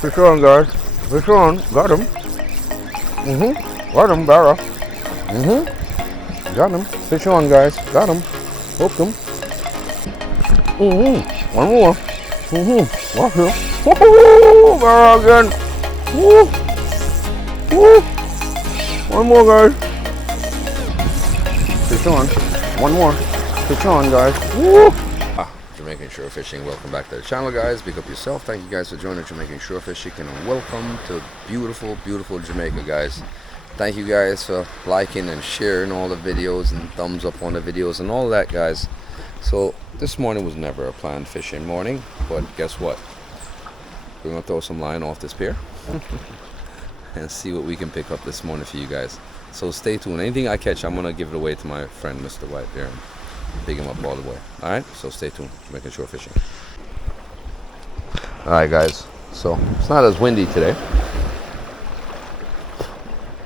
Fish on, guys. Fish on. Got him. Got him, Barra. Got him. Fish on, guys. Got him. Hooked him. One more. Watch it. Woohoo! Barra again. Woo! Woo! One more, guys. Fish on. One more. Fish on, guys. Woo! Jamaican Shore Fishing, welcome back to the channel, guys. Big up yourself. Thank you guys for joining Jamaican Shore Fishing, and welcome to beautiful, beautiful Jamaica, guys. Thank you guys for liking and sharing all the videos and thumbs up on the videos and all that, guys. So this morning was never a planned fishing morning, but guess what? We're gonna throw some line off this pier and see what we can pick up this morning for you guys. So stay tuned. Anything I catch, I'm gonna give it away to my friend Mr. White there and pick him up all the way. Alright, so stay tuned. Jamaican Shore Fishing. Alright, guys, so it's not as windy today.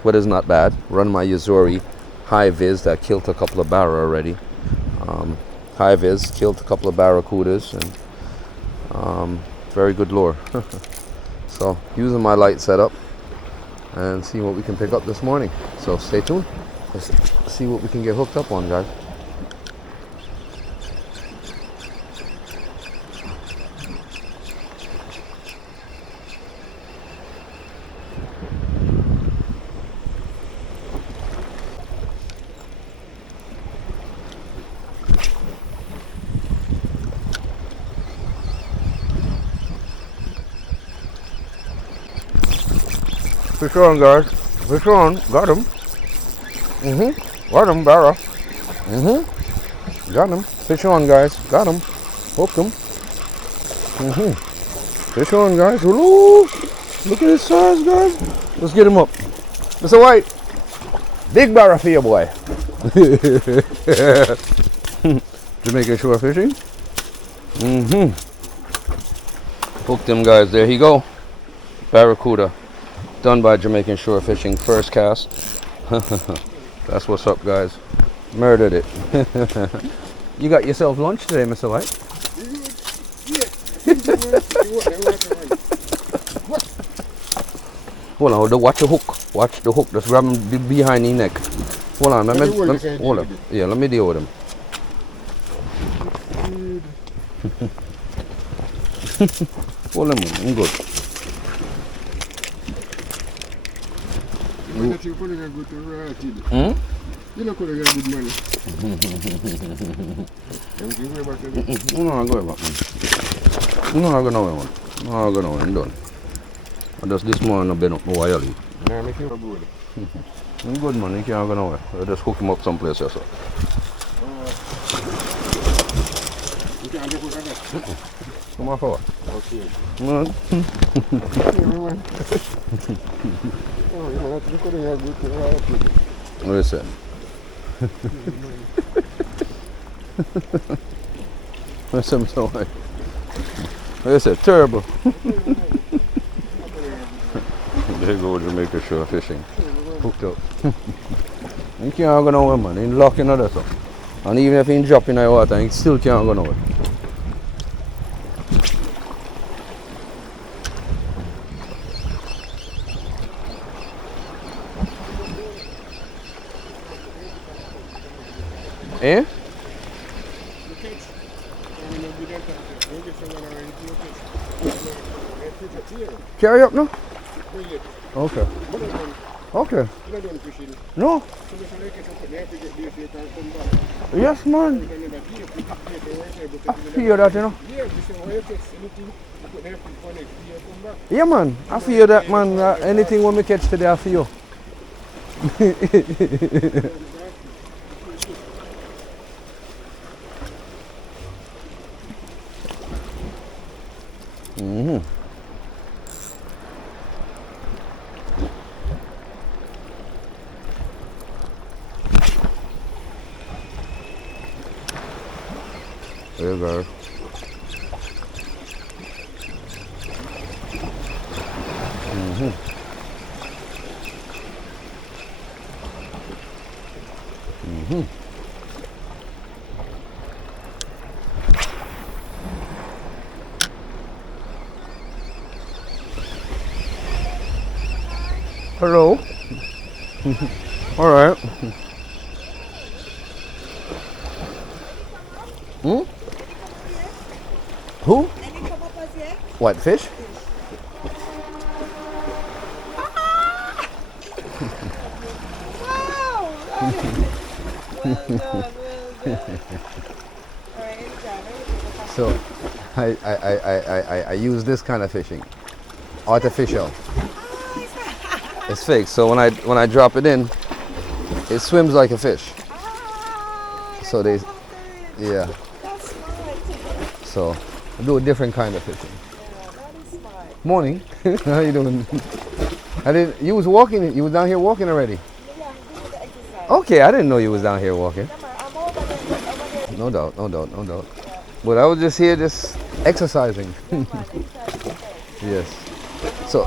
Weather's not bad. Run my Yazori high vis that killed a couple of barra already. High vis killed a couple of barracudas, and very good lure. So using my light setup and see what we can pick up this morning. So stay tuned. Let's see what we can get hooked up on, guys. Fish on, guys. Fish on. Got him. Got him, Barra. Got him. Fish on, guys. Got him. Hooked him. Fish on, guys. Hello. Look at his size, guys. Let's get him up. Mr. White. Big Barra for you, boy. Jamaican Shore Fishing. Hooked him, guys. There he go. Barracuda. Done by Jamaican Shore Fishing, first cast. That's what's up, guys. Murdered it. You got yourself lunch today, Mr. White? Hold on, watch the hook. Watch the hook. Just grab him behind his neck. Hold on, hold on. Yeah, let me deal with him. Hold him, I'm good. You could have got good royalty. You know, could have got good money. No, I'm going back. No, I'm going nowhere, man. No, I'm going nowhere. I'm done. I just this morning I've been up more while. No, make you good. I'm good, man. You can't go nowhere. I just hook him up someplace else. You can't get good at that. Come on forward. Okay. No. Oh, you could have got good royalty. What is that? What's up, so high? What is that? Terrible. There you go, Jamaican Shore Fishing. Hooked up. You can't go nowhere, man. He's locking on that stuff. And even if he drop in the water, he still can't go nowhere. Eh? Carry up now? Okay. Okay. No? Yes, man. I feel that, you know. Yeah, man. I feel that, man. Anything when we catch today, I feel. There you go. Hello. All right. Hmm? Who? What, fish? So I use this kind of fishing. Artificial. It's fake. So when I drop it in, it swims like a fish. So they, yeah. So I do a different kind of fishing. Morning. How you doing? I didn't. You was walking. You was down here walking already. Okay, I didn't know you was down here walking. No doubt, no doubt, no doubt. But I was just here, just exercising. Yes. So,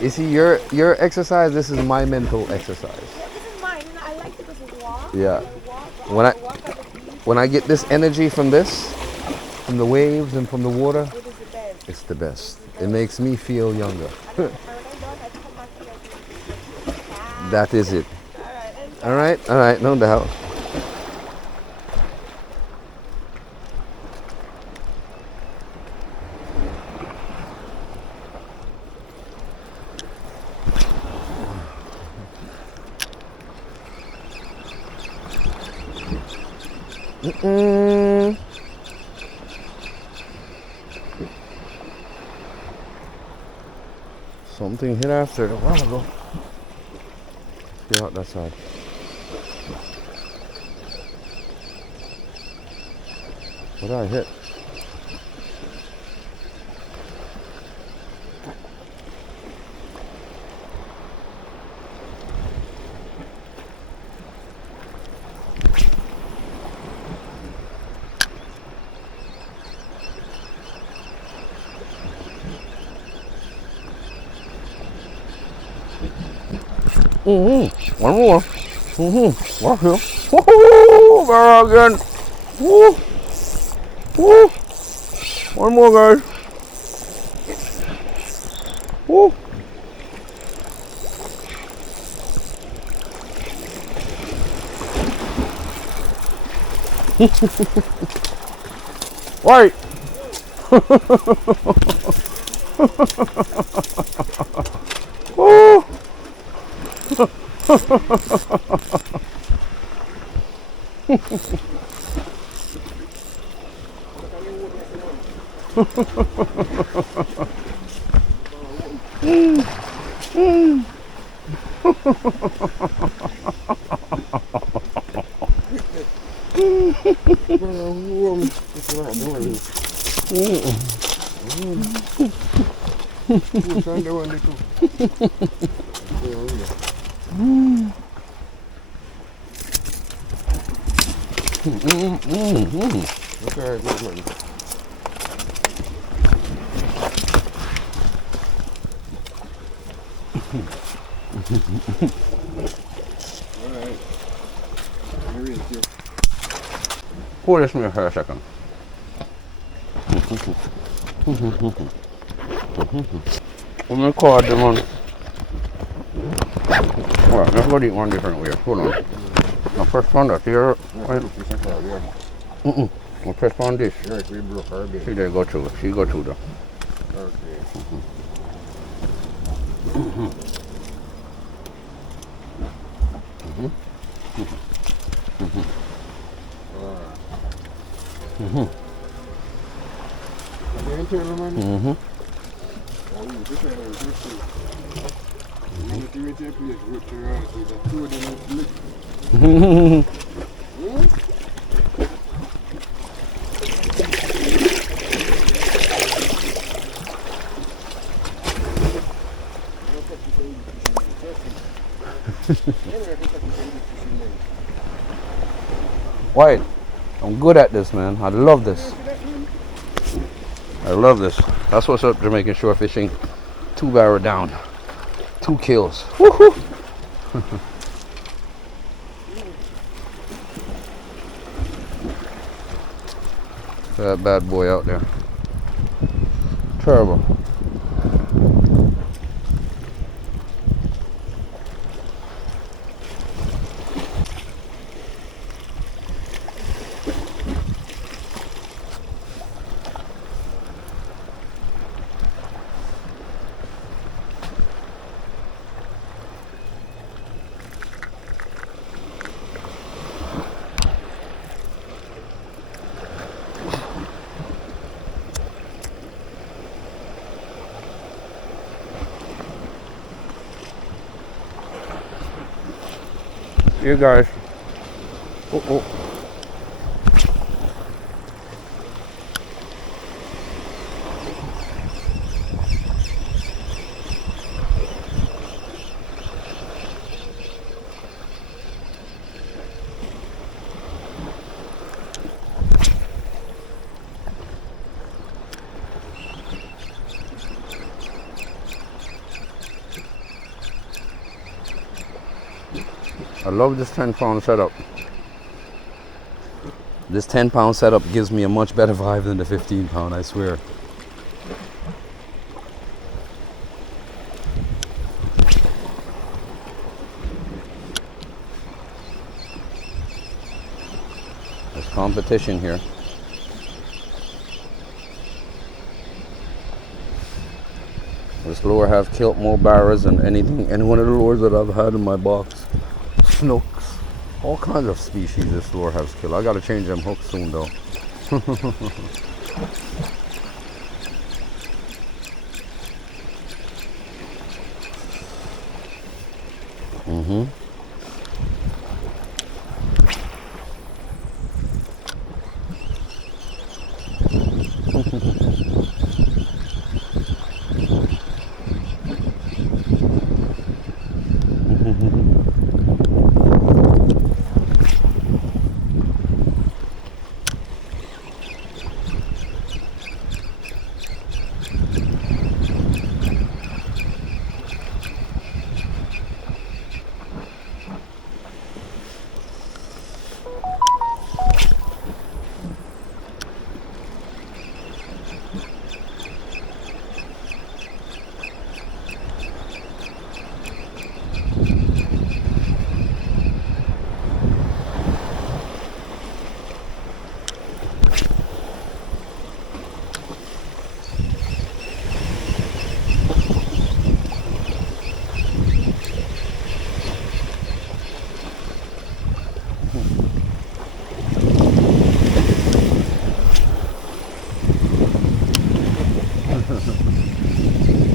you see, your exercise. This is my mental exercise. This is mine. I like to go to walk. Yeah. When I When I get this energy from this, from the waves and from the water, it is the best. it's the best. It makes me feel younger. That is it. All right, no doubt. Something hit after it a while ago. Get out that side. What did I hit? One more. Right here. Woohoo! There again. Woo! Woo! One more, guys. Woo! Wait. Woo! Hold this me for a second. I'm gonna record them on. Alright, let's go eat one different way. Hold on. Now press on that here. We'll press on this. See, they go through. She go through there. White, I'm good at this, man. I love this. I love this. That's what's up, Jamaican shore fishing. 2 barrel down, 2 kills. Woohoo! That bad boy out there. Terrible. You guys. Oh, oh. I love this 10-pound setup. This 10-pound setup gives me a much better vibe than the 15-pound, I swear. There's competition here. This lure have killed more barras than any one of the lures that I've had in my box. Snooks, all kinds of species this lure has killed. I gotta change them hooks soon though. Mm-hmm.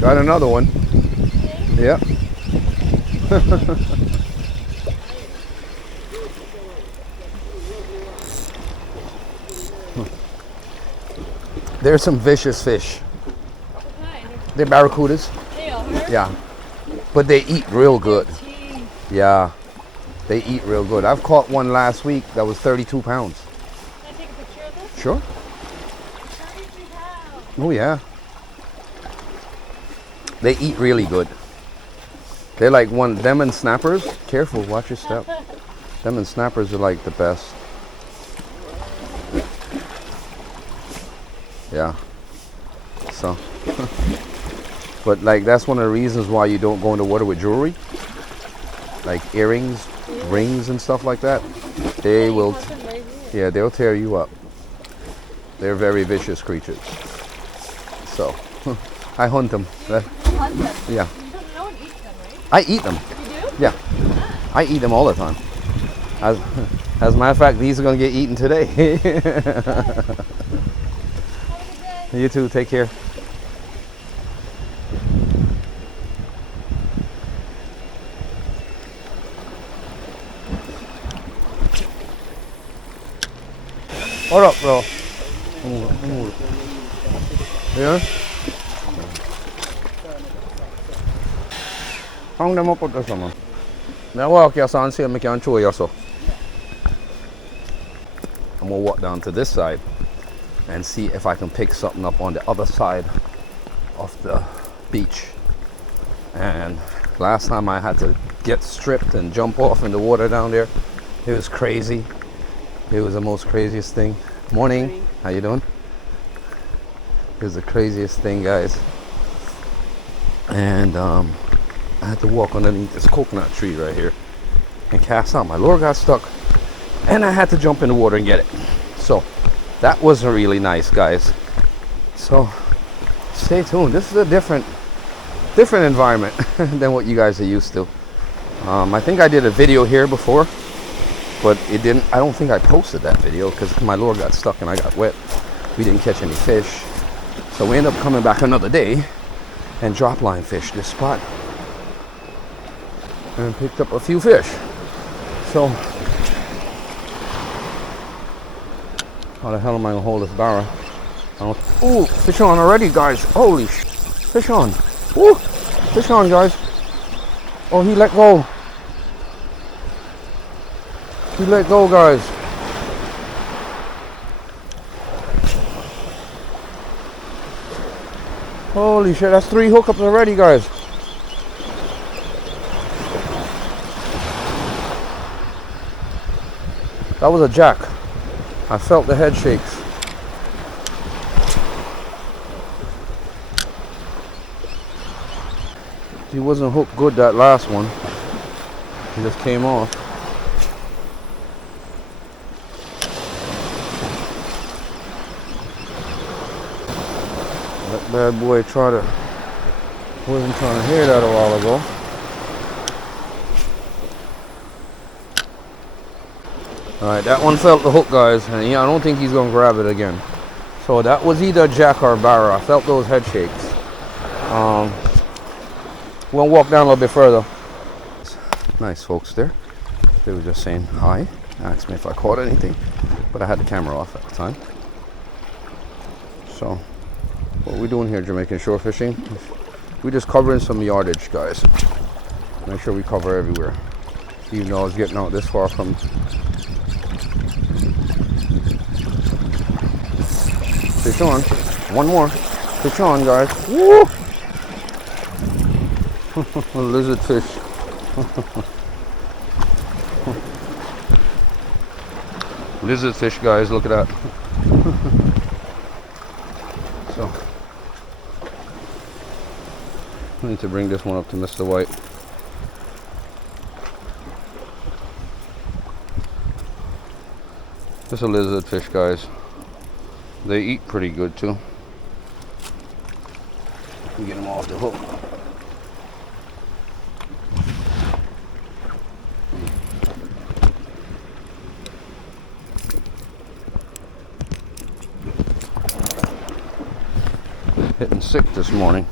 Got another one. Yeah. There's some vicious fish. They're barracudas. Yeah. But they eat real good. Yeah. They eat real good. I've caught one last week that was 32 pounds. Can I take a picture of this? Sure. 32 pounds. Oh yeah. They eat really good. They're like them and snappers. Careful, watch your step. Them and snappers are like the best. Yeah. So. But like that's one of the reasons why you don't go in the water with jewelry. Like earrings, rings and stuff like that. They will, yeah, they'll tear you up. They're very vicious creatures. So, I hunt them. Hunt them? Yeah. No one eats them, right? I eat them. You do? Yeah. I eat them all the time. As a matter of fact, these are going to get eaten today. Have a good day. You too, take care. What up, bro? Yeah? Hang them up with this one. Now walk your son, see if I can show you so. I'm gonna walk down to this side and see if I can pick something up on the other side of the beach. And last time I had to get stripped and jump off in the water down there. It was crazy. It was the most craziest thing. Morning. How you doing? It was the craziest thing, guys. And I had to walk underneath this coconut tree right here and cast out. My lure got stuck and I had to jump in the water and get it. So that was really nice, guys. So stay tuned. This is a different environment than what you guys are used to. I think I did a video here before, but it didn't. I don't think I posted that video because my lure got stuck and I got wet. We didn't catch any fish, so we ended up coming back another day and drop line fish this spot and picked up a few fish. So, how the hell am I gonna hold this barra? Ooh, fish on already, guys. Holy sh! Fish on. Woo! Fish on, guys. Oh, he let go. He let go, guys. Holy shit, that's 3 hookups already, guys. That was a jack. I felt the head shakes. He wasn't hooked good that last one. He just came off. That bad boy wasn't trying to hear that a while ago. Alright, that one felt the hook, guys, and yeah, I don't think he's gonna grab it again. So that was either jack or barra. I felt those head shakes. We'll walk down a little bit further. Nice folks there. They were just saying hi. Asked me if I caught anything, but I had the camera off at the time. So, what we doing here, Jamaican shore fishing? We just covering some yardage, guys. Make sure we cover everywhere. Even though I was getting out this far from. Fish on. One more. Fish on, guys. Woo! Lizard fish. Lizard fish, guys, look at that. So, I need to bring this one up to Mr. White. Just a lizard fish, guys. They eat pretty good too. Get them off the hook. Hitting sick this morning.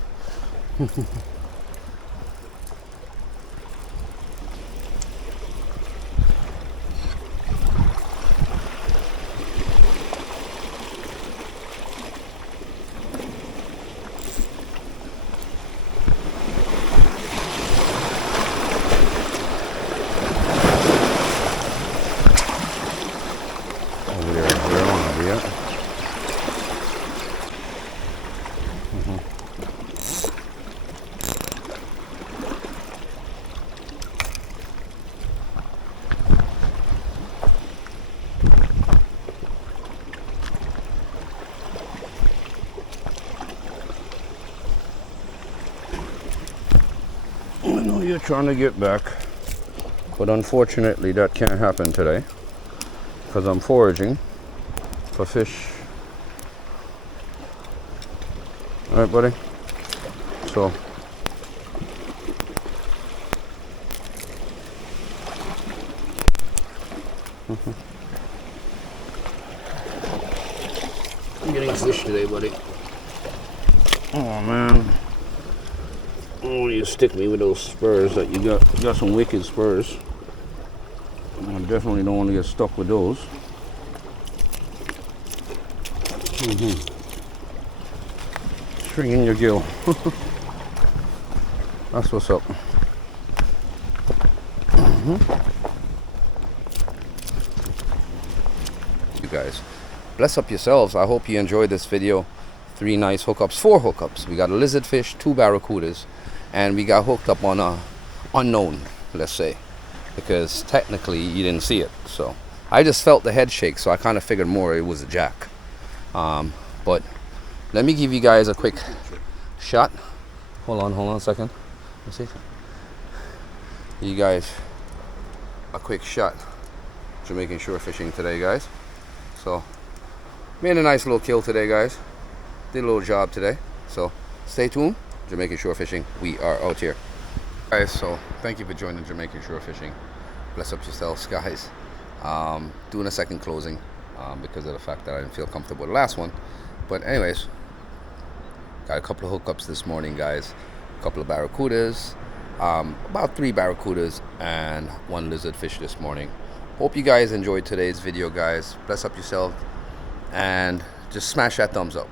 Over there, where on over yet? I know you're trying to get back, but unfortunately that can't happen today because I'm foraging for fish. All right, buddy. So I'm getting fish today, buddy. Oh man. Oh, you stick me with those spurs that you got. You got some wicked spurs. I definitely don't want to get stuck with those. String in your gill. That's what's up. You guys, bless up yourselves. I hope you enjoyed this video. 3 nice hookups, 4 hookups. We got a lizard fish, 2 barracudas, and we got hooked up on a unknown, let's say, because technically you didn't see it. So I just felt the head shake, so I kind of figured more it was a jack. But let me give you guys a quick shot. Hold on a second. Let's see. You guys a quick shot. Jamaican shore fishing today, guys. So made a nice little kill today, guys. Did a little job today. So stay tuned. Jamaican shore fishing. We are out here, guys. So thank you for joining Jamaican shore fishing. Bless up yourselves, guys. Doing a second closing because of the fact that I didn't feel comfortable with the last one. But anyways, got a couple of hookups this morning, guys. A couple of barracudas, about 3 barracudas and 1 lizard fish this morning. Hope you guys enjoyed today's video, guys. Bless up yourself and just smash that thumbs up.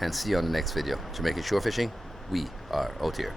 And see you on the next video. Jamaican Shore Fishing, we are out here.